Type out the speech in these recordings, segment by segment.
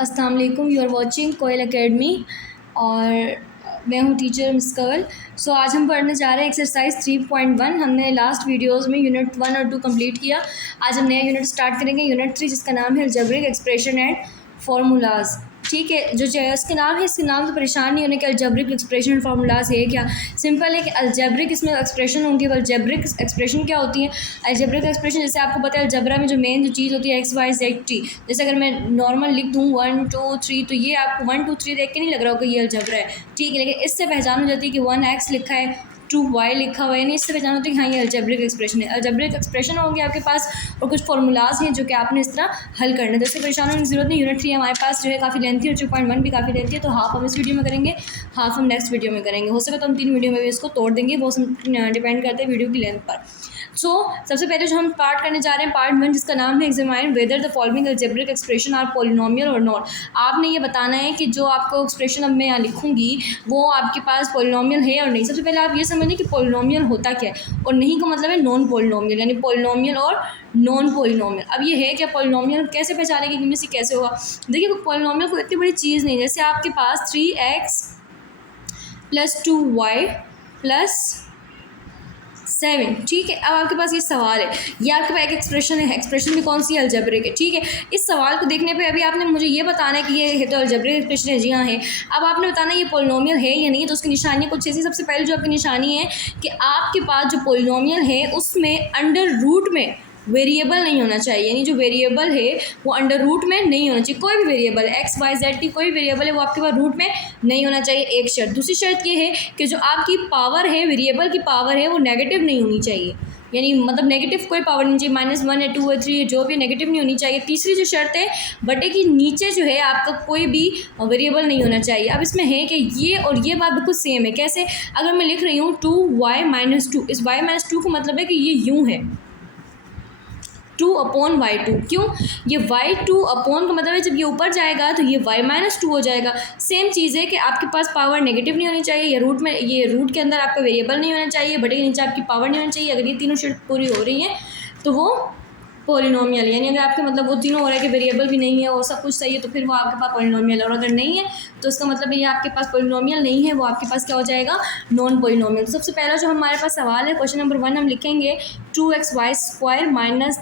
अस्सलाम वालेकुम। You are watching Koyal academy और मैं हूँ टीचर मिस कंवल। सो आज हम पढ़ने जा रहे हैं एक्सरसाइज 3.1। हमने लास्ट वीडियोस में यूनिट 1 और 2 कंप्लीट किया। आज हम नया यूनिट स्टार्ट करेंगे, यूनिट 3, जिसका नाम है अलजेब्रिक एक्सप्रेशन एंड फार्मूलाज। ठीक है, जो इसके नाम है, इसके नाम से परेशान नहीं होने कि अलजेब्रिक एक्सप्रेशन एंड फार्मूलाज है क्या। सिंपल है कि अलजेब्रिक इसमें एक्सप्रेशन होंगे। अलजेब्रिक एक्सप्रेशन क्या होती है? अलजेब्रिक एक्सप्रेशन जैसे आपको पता है, अलजेब्रा में जो मेन जो चीज़ होती है एक्स वाई जेड टी। जैसे अगर मैं नॉर्मल लिख दूँ 1 2 3, तो ये आपको 1 2 3 देख के नहीं लग रहा होगा ये अलजेब्रा है। ठीक है, लेकिन इससे पहचान हो जाती है कि 1x लिखा है, 2y लिखा हुआ है, यानी इससे पहचान होती है कि हाँ ये अलजेब्रिक एक्सप्रेशन है। अलजेब्रिक एक्सप्रेशन होंगे आपके पास और कुछ फार्मूलाज हैं जो कि आपने इस तरह हल करने, तो इससे परेशान होने की जरूरत नहीं। यूनिट 3 हमारे पास जो है काफ़ी लेंथी और 2.1 भी काफ़ी लेंथी है, तो हाफ हम इस वीडियो में करेंगे, हाफ हम नेक्स्ट वीडियो में करेंगे। हो सके तो हम 3 वीडियो में भी इसको तोड़ देंगे, वो डिपेंड करते हैं वीडियो की लेंथ पर। सबसे पहले जो हम पार्ट करने जा रहे हैं, पार्ट 1, जिसका नाम है examine whether the following algebraic expression are polynomial और नॉट। आपने ये बताना है कि जो आपको एक्सप्रेशन अब मैं यहाँ लिखूंगी वो आपके पास पॉलिनोमियल है और नहीं। सबसे पहले आप ये समझिए कि पॉलिनोमियल होता क्या है, और नहीं का मतलब है नॉन पॉलिनोमियल, यानी पॉलिनोमियल और नॉन पॉलिनोमियल। अब ये है क्या पॉलिनोमियल, कैसे पहचानेंगे कि इनमें से कैसे होगा? देखिए, पॉलिनोमियल कोई इतनी बड़ी चीज़ नहीं। जैसे आपके पास 3x + 2y + 7, ठीक है। अब आपके पास ये सवाल है, ये आपके पास एक एक्सप्रेशन है, एक्सप्रेशन भी कौन सी है? अलजेब्रिक है। ठीक है, इस सवाल को देखने पे अभी आपने मुझे ये बताना है कि ये है तो अलजेब्रिक एक्सप्रेशन है, जी हाँ है। अब आपने बताना है ये पॉलिनोमियल है या नहीं, तो उसकी निशानी कुछ ऐसी। सबसे पहले जो आपकी निशानी है कि आपके पास जो पॉलिनोमियल है उसमें अंडर रूट में वेरिएबल नहीं होना चाहिए, यानी जो वेरिएबल है वो अंडर रूट में नहीं होना चाहिए। कोई भी variable X Y Z T कोई भी वेरिएबल है वो आपके पास रूट में नहीं होना चाहिए, एक शर्त। दूसरी शर्त ये है कि जो आपकी पावर है, वेरिएबल की पावर है, वो नेगेटिव नहीं होनी चाहिए, यानी मतलब नेगेटिव कोई पावर नहीं चाहिए, -1 है 2 है 3 है, जो भी नेगेटिव नहीं होनी चाहिए। तीसरी जो शर्त है, बटे की नीचे जो है आपका कोई भी वेरिएबल नहीं होना चाहिए। अब इसमें है कि ये और ये बात बिल्कुल सेम है। कैसे? अगर मैं लिख रही हूँ 2y - 2, इस y - 2 का मतलब है कि ये यूँ है 2/y2। क्यों? ये y2 अपॉन का मतलब है जब ये ऊपर जाएगा तो ये y - 2 हो जाएगा। सेम चीज़ है कि आपके पास पावर नेगेटिव नहीं होनी चाहिए, या रूट में, ये रूट के अंदर आपका वेरिएबल नहीं होना चाहिए, बटे के नीचे आपकी पावर नहीं होनी चाहिए। अगर ये तीनों शर्त पूरी हो रही हैं तो वो पॉलिनोमियल, यानी अगर आपके मतलब वो तीनों हो रहा है कि वेरिएबल भी नहीं है और सब कुछ सही है, तो फिर वो आपके पास पॉलिनोमियल है। और अगर नहीं है तो इसका मतलब ये आपके पास पॉलिनोमियल नहीं है, वो आपके पास क्या हो जाएगा? Non polynomial. तो सबसे पहला जो हमारे पास सवाल है, क्वेश्चन नंबर 1, हम लिखेंगे 2xy² -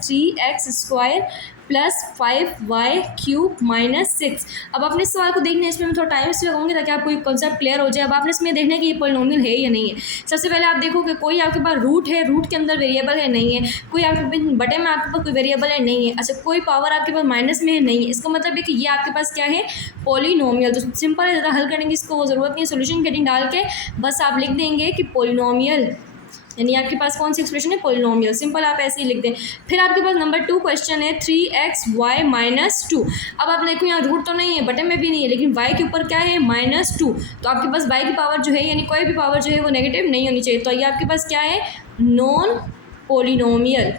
3x² + 5y³ - 6। अब अपने इस सवाल को देखने, इसमें मैं थोड़ा टाइम इसलिए लगाऊंगी ताकि आपको एक कॉन्सेप्ट क्लियर हो जाए। अब आपने इसमें देखना है कि ये पॉलिनोमियल है या नहीं है। सबसे पहले आप देखो कि कोई आपके पास रूट है, रूट के अंदर वेरिएबल है, नहीं है। कोई आपके बटे में आपके पास कोई वेरिएबल है, नहीं है। अच्छा, कोई पावर आपके पास माइनस में है, नहीं है। इसका मतलब है कि ये आपके पास क्या है? पॉलिनोमियल। तो सिंपल है, ज़्यादा हल करने की इसको ज़रूरत नहीं है। सोल्यूशन हेडिंग डाल के बस आप लिख देंगे कि पॉलिनोमियल, यानी आपके पास कौन सी एक्सप्रेशन है? पॉलिनोमियल। सिंपल, आप ऐसे ही लिख दें। फिर आपके पास नंबर 2 क्वेश्चन है 3xy - 2। अब आप देखो यहाँ रूट तो नहीं है, बटन में भी नहीं है, लेकिन y के ऊपर क्या है? -2। तो आपके पास y की पावर जो है, यानी कोई भी पावर जो है वो नेगेटिव नहीं होनी चाहिए। तो ये आपके पास क्या है? Non polynomial.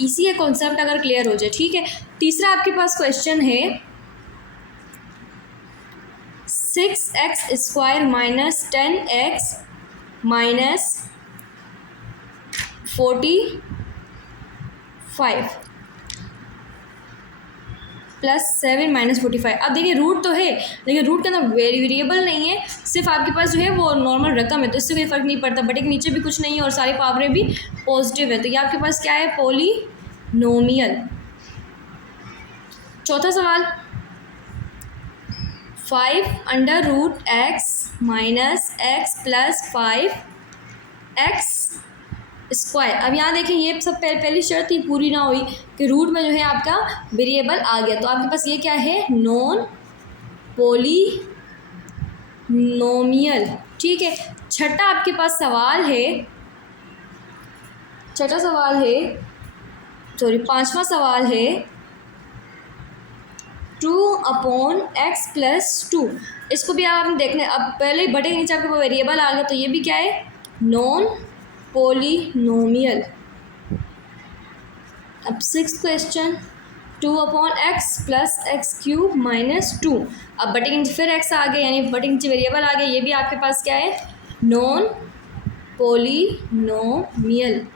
इसी है कॉन्सेप्ट, अगर क्लियर हो जाए। ठीक है, तीसरा आपके पास क्वेश्चन है 6x² - 10x - 45 + 7 - 45। अब देखिए रूट तो है, लेकिन रूट के अंदर वेरिएबल नहीं है, सिर्फ आपके पास जो है वो नॉर्मल रकम है, तो इससे कोई फ़र्क नहीं पड़ता। बटे के नीचे भी कुछ नहीं है और सारी पावरें भी पॉजिटिव है, तो ये आपके पास क्या है? पॉलिनोमियल। चौथा सवाल 5√x - x + 5x²। अब यहाँ देखें, ये सब पहली शर्त ही पूरी ना हुई कि रूट में जो है आपका वेरिएबल आ गया, तो आपके पास ये क्या है? Non polynomial. ठीक है, छठा आपके पास सवाल है, पांचवा सवाल है 2/x + 2। इसको भी आप देखने, अब पहले बटे के नीचे आपके वेरिएबल आ गया, तो ये भी क्या है? Non polynomial. अब 6th क्वेश्चन 2/x + x³ - 2। अब बटे के नीचे फिर x आ गया, यानी बटे के नीचे वेरिएबल आ गया, ये भी आपके पास क्या है? Non polynomial.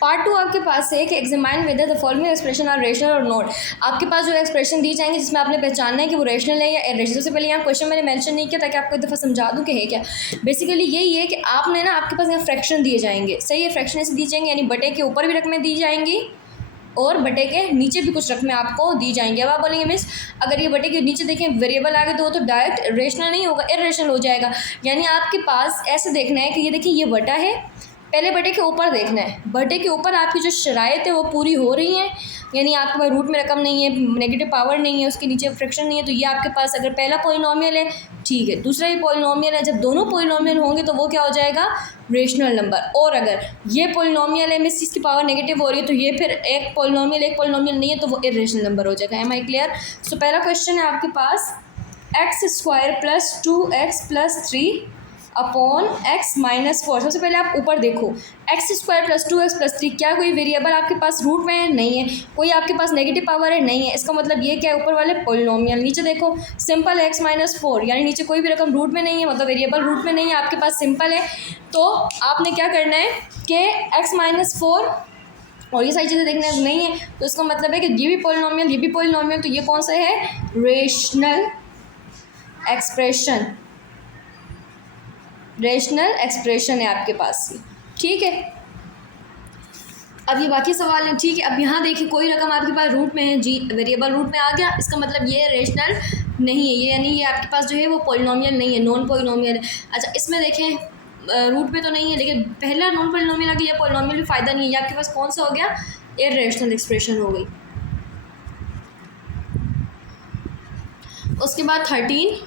पार्ट 2 आपके पास है कि examine whether the following expression are rational और नॉट। आपके पास जो एक्सप्रेशन दी जाएंगे जिसमें आपने पहचानना है कि वो रेशनल है या इरेशनल। सबसे पहले यहाँ क्वेश्चन मैंने मेंशन नहीं किया ताकि आपको एक दफ़ा समझा दूँ कि है क्या। बेसिकली यही है कि आपने ना, आपके पास यहाँ फ्रैक्शन दिए जाएंगे, सही है, फ्रैक्शन ऐसे दी जाएंगे, यानी बटे के ऊपर भी रकमें दी जाएंगी और बटे के नीचे भी कुछ रकमें आपको दी जाएंगी। अब आप बोलेंगे मिस अगर ये बटे के नीचे देखें वेरिएबल आ गए तो डायरेक्ट रेशनल नहीं होगा, इरेशनल हो जाएगा। यानी आपके पास ऐसे देखना है कि ये देखिए ये बटा है, पहले बटे के ऊपर देखना है, बटे के ऊपर आपकी जो शराइत है वो पूरी हो रही हैं, यानी आपके पास रूट में रकम नहीं है, नेगेटिव पावर नहीं है, उसके नीचे फ्रैक्शन नहीं है, तो ये आपके पास अगर पहला पॉलिनोमियल है ठीक है, दूसरा भी पॉलिनोमियल है, जब दोनों पॉलिनोमियल होंगे तो वो क्या हो जाएगा, रेशनल नंबर। और अगर ये पॉलिनोमियल है मिस इसकी पावर नेगेटिव हो रही है तो ये फिर एक पॉलिनोमियल नहीं है तो वो इरेशनल नंबर हो जाएगा। M I clear? सो पहला क्वेश्चन है आपके पास x² + 2x + 3 अपॉन x-4। सबसे पहले आप ऊपर देखो, x² + 2x + 3 क्या कोई वेरिएबल आपके पास रूट में है? नहीं है। कोई आपके पास नेगेटिव पावर है? नहीं है। इसका मतलब ये क्या है, ऊपर वाले पॉलिनोमियल। नीचे देखो सिंपल x-4, यानी नीचे कोई भी रकम रूट में नहीं है, मतलब वेरिएबल रूट में नहीं है, आपके पास सिंपल है। तो आपने क्या करना है कि x-4 और ये सारी चीज़ें देखने नहीं है, तो इसका मतलब है कि ये भी पॉलिनोमियल, तो ये कौन सा है, रेशनल एक्सप्रेशन है आपके पास, ठीक है। अब ये बाकी सवाल है, ठीक है। अब यहाँ देखिए कोई रकम आपके पास रूट में है, जी वेरिएबल रूट में आ गया, इसका मतलब ये रेशनल नहीं है, ये यानी ये आपके पास जो है वो पॉलिनोमियल नहीं है, नॉन पॉलिनोमियल है। अच्छा इसमें देखें रूट में तो नहीं है, लेकिन पहला नॉन पॉलिनोमियल आ गया, ये पॉलिनोमियल भी फ़ायदा नहीं है, ये आपके पास कौन सा हो गया, इरेशनल एक्सप्रेशन हो गई। उसके बाद 13x²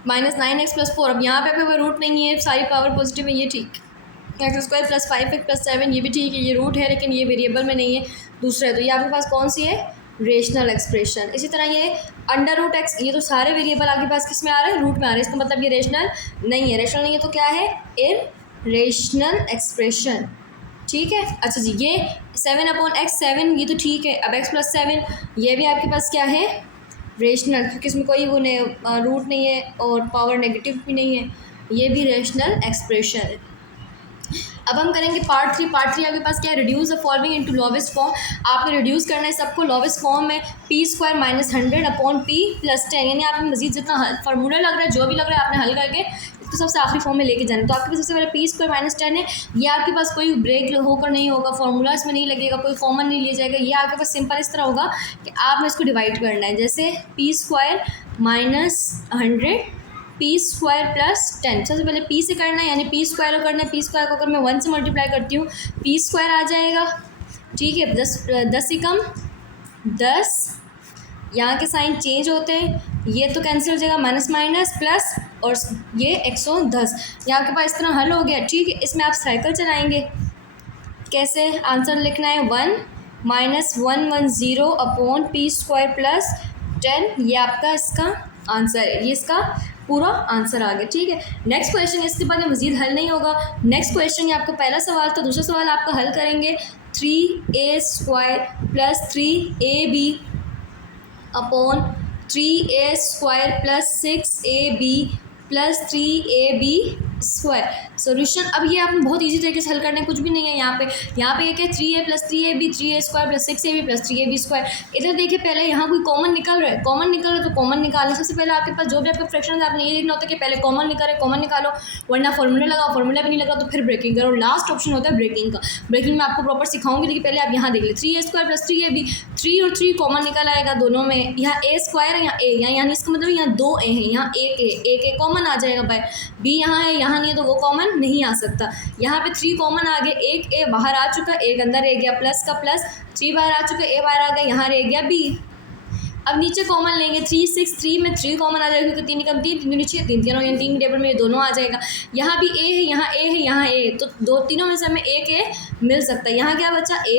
- 9x + 4। अब यहाँ पे रूट नहीं है, सारी पावर पॉजिटिव है, ये ठीक। x² + 5x + 7 ये भी ठीक है, ये रूट है लेकिन ये वेरिएबल में नहीं है, दूसरा है, तो ये आपके पास कौन सी है, रेशनल एक्सप्रेशन। इसी तरह ये √x, ये तो सारे वेरिएबल आपके पास किस में आ रहे हैं, रूट में आ रहे हैं, इसका मतलब ये रेशनल नहीं है। रेशनल नहीं है तो क्या है, इरेशनल एक्सप्रेशन, ठीक है। अच्छा जी, ये 7/x 7 ये तो ठीक है। अब x + 7 ये भी आपके पास क्या है, रेशनल, क्योंकि इसमें कोई वो रूट नहीं है और पावर नेगेटिव भी नहीं है, ये भी रेशनल एक्सप्रेशन है। अब हम करेंगे पार्ट 3। पार्ट 3 आपके पास क्या है, reduce the following into lowest form. आपने रिड्यूस करना है सबको लोवेस्ट फॉर्म में, p² - 100 अपॉन p + 10, यानी आपने मजीद जितना फार्मूला लग रहा है, जो भी लग रहा है, आपने हल करके इसको सबसे आखिरी फॉर्म में लेके जाना। तो आपके पास सबसे पहले p² - 10 है, ये आपके पास कोई ब्रेक होकर नहीं होगा, फार्मूला इसमें नहीं लगेगा, कोई कॉमन नहीं लिया जाएगा, ये आपके पास सिंपल इस तरह होगा कि आपने इसको डिवाइड करना है, जैसे p² - 100 p² + 10। सबसे पहले p से करना है, यानी p² को करना है, p² को अगर मैं 1 से मल्टीप्लाई करती हूँ p² आ जाएगा, ठीक है। 10 से कम 10, यहाँ के साइन चेंज होते हैं, ये तो कैंसिल हो जाएगा, माइनस प्लस और ये 110, ये आपके पास इस तरह हल हो गया, ठीक है। इसमें आप साइकिल चलाएंगे, कैसे आंसर लिखना है, 1 - 110 अपॉन p² + 10, ये आपका इसका आंसर है, ये इसका पूरा आंसर आ गया, ठीक है। नेक्स्ट क्वेश्चन, इसके बाद मज़ीद हल नहीं होगा। नेक्स्ट क्वेश्चन, ये आपका पहला सवाल था, दूसरा सवाल आपका हल करेंगे 3a² + 3ab upon 3a² + 6ab + 3ab²। Solution, अब ये आपने बहुत इजी तरीके से हल करना है, कुछ भी नहीं है यहाँ पे ये क्या है, 3a + 3ab 3a² + 6ab + 3ab²। इधर देखिए पहले यहाँ कोई कॉमन निकल रहा है, तो कॉमन निकालें। सबसे पहले आपके पास जो भी आपका फ्रैक्शन है, आपने ये देखना होता है कि पहले कॉमन निकालो, वरना फॉर्मूला लगाओ, फॉर्मूला भी नहीं लगा तो फिर ब्रेकिंग करो। लास्ट ऑप्शन होता है ब्रेकिंग का, ब्रेकिंग में आपको प्रॉपर सिखाऊंगी, लेकिन पहले आप यहाँ देख लें, 3a² + 3ab, 3 और 3 कॉमन निकल आएगा दोनों में, यहाँ a² है, यहाँ a, यानी इसका मतलब यहाँ 2 a हैं, यहाँ एक a कॉमन आ जाएगा, बाय b यहाँ है, यहाँ नहीं है तो वो कॉमन नहीं आ सकता। यहाँ पे 3 कॉमन आ गए, एक a बाहर आ चुका, एक अंदर रह गया, प्लस का प्लस, 3 बाहर आ चुका, a बाहर आ गया, यहाँ रह गया b। अब नीचे कॉमन लेंगे, 3 6 3 में 3 कॉमन आ जाएगा, क्योंकि 3 कम 3 3 नीचे 3 तीनों, यानी 3 टेबल में ये दोनों आ जाएगा। यहाँ भी a है, यहाँ a है, यहाँ a, तो दो तीनों में से हमें एक a मिल सकता है। यहाँ क्या बचा, a,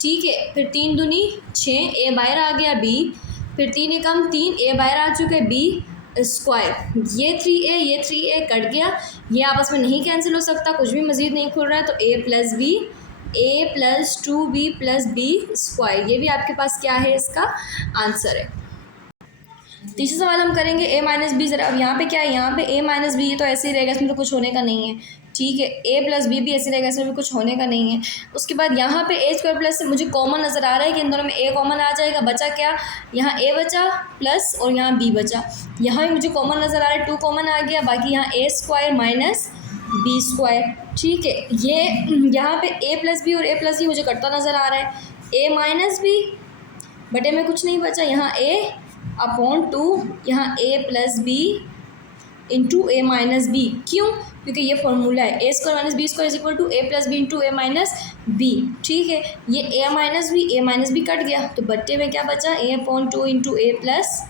ठीक है। फिर 3 दूनी 6, a बाहर आ गया b, फिर 3 कम 3, a बाहर आ चुका है b²। ये 3a कट गया, ये आपस में नहीं कैंसिल हो सकता, कुछ भी मज़ीद नहीं खुल रहा है, तो a + b, a + 2b + b², ये भी आपके पास क्या है, इसका आंसर है। तीसरा सवाल हम करेंगे a - b। ज़रा अब यहाँ पे क्या है, यहाँ पे a - b, ये तो ऐसे ही रहेगा, इसमें तो कुछ होने का नहीं है, ठीक है। ए प्लस बी भी ऐसे रहेगा, इसमें भी कुछ होने का नहीं है। उसके बाद यहाँ पे ए स्क्वायर प्लस से मुझे कॉमन नज़र आ रहा है कि इन दोनों में ए कॉमन आ जाएगा, बचा क्या, यहाँ ए बचा प्लस और यहाँ बी बचा। यहाँ भी मुझे कॉमन नज़र आ रहा है, 2 कॉमन आ गया, बाकी यहाँ ए स्क्वायर माइनस बी स्क्वायर। ठीक है, ये यहाँ पे ए प्लस बी और ए प्लस बी मुझे कटता नज़र आ रहा है, ए माइनस बी बटे में कुछ नहीं बचा, यहाँ ए अपॉन 2, यहाँ A plus B into A minus B. क्यों? क्योंकि ये फॉर्मूला है, A square minus B square is equal to A plus B into A minus B. ठीक है, ये ए माइनस बी कट गया, तो बट्टे में क्या बचा, ए अपॉन 2 इंटू ए प्लस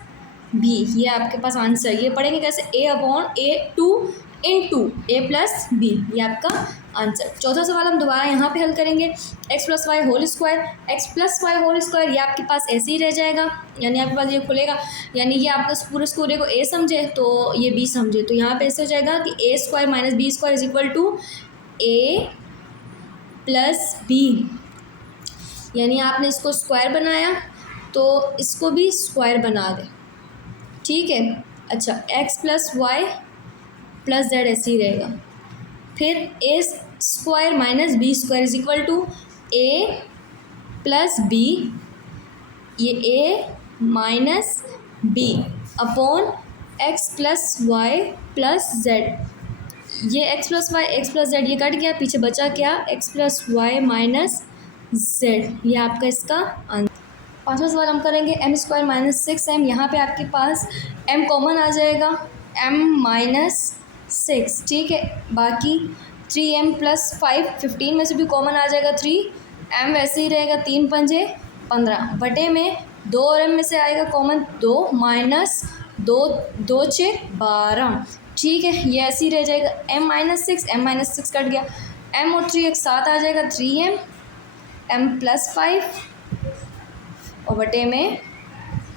बी। ये आपके पास आंसर। ये पढ़ेंगे कैसे, ए अपॉन ए 2 इंटू ए प्लस बी, ये आपका आंसर। चौथा सवाल हम दोबारा यहाँ पे हल करेंगे, X plus Y whole square, X plus Y whole square, ये आपके पास ऐसे ही रह जाएगा, यानी आपके पास ये खुलेगा, यानी ये आपका पूरे स्क्वायर को ए समझे तो ये बी समझे, तो यहाँ पे ऐसे हो जाएगा कि A square minus B square is equal to A plus B. यानी आपने इसको स्क्वायर बनाया तो इसको भी स्क्वायर बना दे। ठीक है, अच्छा, X plus Y plus Z ऐसे ही रहेगा। फिर A square minus B square is equal to A plus B, ये A minus B upon X plus Y plus Z. ये X plus Y X plus Z ये cut गया, पीछे बचा क्या, X plus Y minus Z. ये आपका इसका आंसर। पाँचवा सवाल हम करेंगे, एम स्क्वायर माइनस 6m, यहाँ पे आपके पास m कॉमन आ जाएगा, m माइनस 6। ठीक है, बाकी 3m प्लस 5, 15 में से भी कॉमन आ जाएगा 3, m वैसे ही रहेगा, 3 पंजे 15 बटे में 2 और m में से आएगा कॉमन 2 माइनस 2, 2 6 12। ठीक है, ये ऐसे ही रह जाएगा, m माइनस 6 कट गया, m और 3 एक साथ आ जाएगा, 3m, m प्लस 5 और बटे में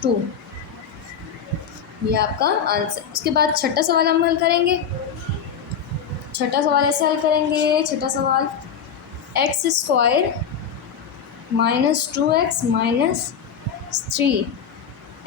2, ये आपका आंसर। उसके बाद छठा सवाल हम हल करेंगे। छठा सवाल ऐसे हल करेंगे, छठा सवाल, x square minus 2x minus 3,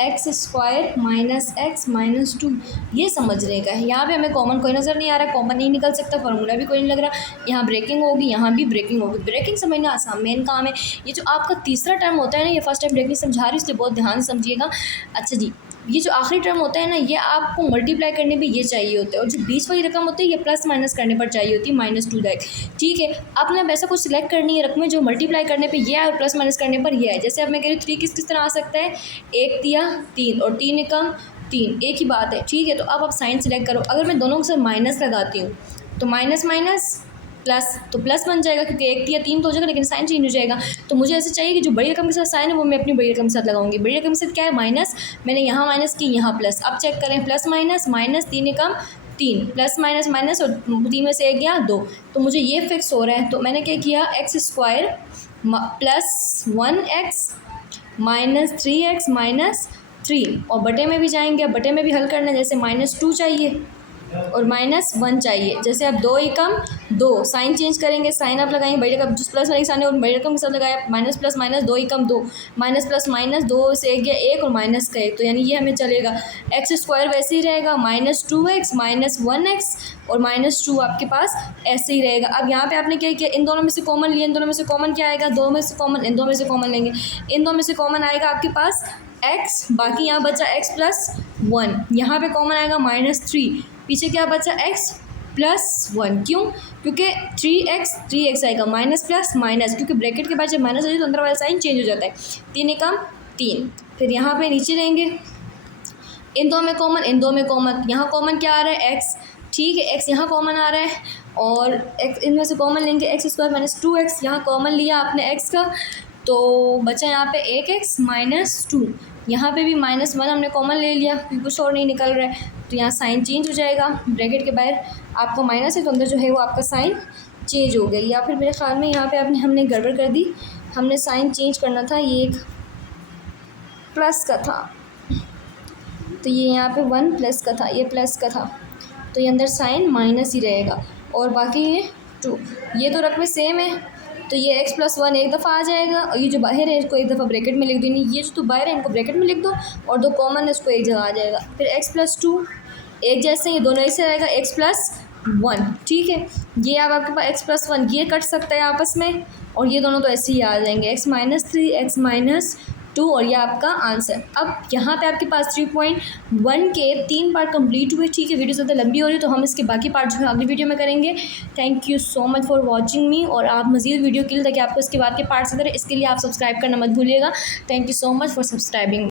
x square minus x minus 2, ये समझने का है। यहाँ पे हमें कॉमन कोई नज़र नहीं आ रहा, कॉमन नहीं निकल सकता, फार्मूला भी कोई नहीं लग रहा, यहाँ ब्रेकिंग होगी, यहाँ भी ब्रेकिंग होगी। ब्रेकिंग समझना आसान मेन काम है। ये जो आपका तीसरा टर्म होता है ना, ये फर्स्ट टाइम ब्रेकिंग समझा रही हूँ, इसलिए बहुत ध्यान से समझिएगा। अच्छा जी, ये जो आखिरी टर्म होता है ना, ये आपको मल्टीप्लाई करने पे ये चाहिए होता है, और जो बीच वाली रकम होती है ये प्लस माइनस करने पर चाहिए होती है, -2 तक। ठीक है, आपने अब ऐसा कुछ सिलेक्ट करनी है रकमें जो मल्टीप्लाई करने पे ये है और प्लस माइनस करने पर ये है। जैसे अब मैं कह रही हूँ 3 किस तरह आ सकता है, 1 तिया 3 और 3 एकम 3, एक ही बात है। ठीक है, तो अब आप साइन सिलेक्ट करो। अगर मैं दोनों के साथ माइनस लगाती हूँ तो माइनस माइनस प्लस, तो प्लस बन जाएगा, क्योंकि 1 या 3 तो हो जाएगा, लेकिन साइन चेंज हो जाएगा। तो मुझे ऐसे चाहिए कि जो बड़ी रकम के साथ साइन है वो मैं अपनी बड़ी रकम के साथ लगाऊंगी। बड़ी रकम के साथ क्या है, माइनस, मैंने यहाँ माइनस की, यहाँ प्लस। अब चेक करें, प्लस माइनस, माइनस 3 एकम 3, प्लस माइनस माइनस, और 3 में से 1 गया 2, तो मुझे ये फिक्स हो रहा है। तो मैंने क्या किया, x square plus 1x minus 3x minus 3, और बटे में भी जाएंगे। अब बटे में भी हल करना है, जैसे -2 चाहिए और -1 चाहिए। जैसे अब 2 एकम 2, साइन चेंज करेंगे, साइन आप लगाएंगे, बड़ी रकम जिस प्लस वाली साइन है और बड़ी रकम के साथ लगाया, माइनस प्लस माइनस 2 एकम 2, माइनस प्लस माइनस 2 से 1 गया 1 और माइनस का 1, तो यानी ये हमें चलेगा। एक्स स्क्वायर वैसे ही रहेगा, -2x माइनस 1x और -2 आपके पास ऐसे ही रहेगा। अब यहाँ पे आपने क्या किया, इन दोनों में से कॉमन लिया, इन दोनों में से कॉमन क्या आएगा, 2 में से कॉमन, इन 2 में से कॉमन लेंगे, इन 2 में से कॉमन आएगा आपके पास x, बाकी यहाँ बचा x प्लस 1, यहाँ पे कॉमन आएगा -3, पीछे क्या बचा x प्लस 1। क्यों? क्योंकि 3x आएगा, माइनस प्लस माइनस, क्योंकि ब्रैकेट के बाद जब माइनस हो जाए तो अंदर वाला साइन चेंज हो जाता है। 3 एकम 3, फिर यहाँ पे नीचे लेंगे, इन 2 में कॉमन, इन 2 में कॉमन, यहाँ कॉमन क्या आ रहा है, x। ठीक है, x यहाँ कॉमन आ रहा है, और x इनमें से कॉमन लेंगे, एक्स स्क्वायर माइनस 2x, यहाँ कॉमन लिया आपने x का, तो बचा यहाँ पे 1x माइनस 2, यहाँ पे भी -1 हमने कॉमन ले लिया, क्योंकि कुछ और नहीं निकल रहा है, तो यहाँ साइन चेंज हो जाएगा। ब्रैकेट के बाहर आपको माइनस है तो अंदर जो है वो आपका साइन चेंज हो गया। या फिर मेरे ख्याल में यहाँ पे हमने गड़बड़ कर दी, हमने साइन चेंज करना था, ये एक प्लस का था, तो ये यहाँ पे 1 प्लस का था, ये प्लस का था, तो ये अंदर साइन माइनस ही रहेगा, और बाकी ये 2, ये तो रकमें सेम है, तो ये x प्लस 1 एक दफ़ा आ जाएगा, और ये जो बाहर है इसको एक दफ़ा ब्रैकेट में लिख देनी, ये जो तो बाहर है इनको ब्रैकेट में लिख दो, और 2 कॉमन है उसको एक जगह आ जाएगा। फिर x प्लस 2 एक जैसे, ये दोनों ऐसे रहेगा, x प्लस 1, ठीक है। ये अब आपके पास x+1 ये कट सकता है आपस में, और ये दोनों तो ऐसे ही आ जाएंगे, x-3 x-2, और ये आपका आंसर। अब यहाँ पे आपके पास 3.1 के 3 पार्ट कंप्लीट हुए, ठीक है। वीडियो ज़्यादा लंबी हो रही है तो हम इसके बाकी पार्ट जो है अगली वीडियो में करेंगे। Thank you so much for watching मी, और आप मज़ीद वीडियो के लिए ताकि आपको इसके बाद के पार्ट्स करें, इसके लिए आप सब्सक्राइब करना मत भूलिएगा। Thank you so much for subscribing.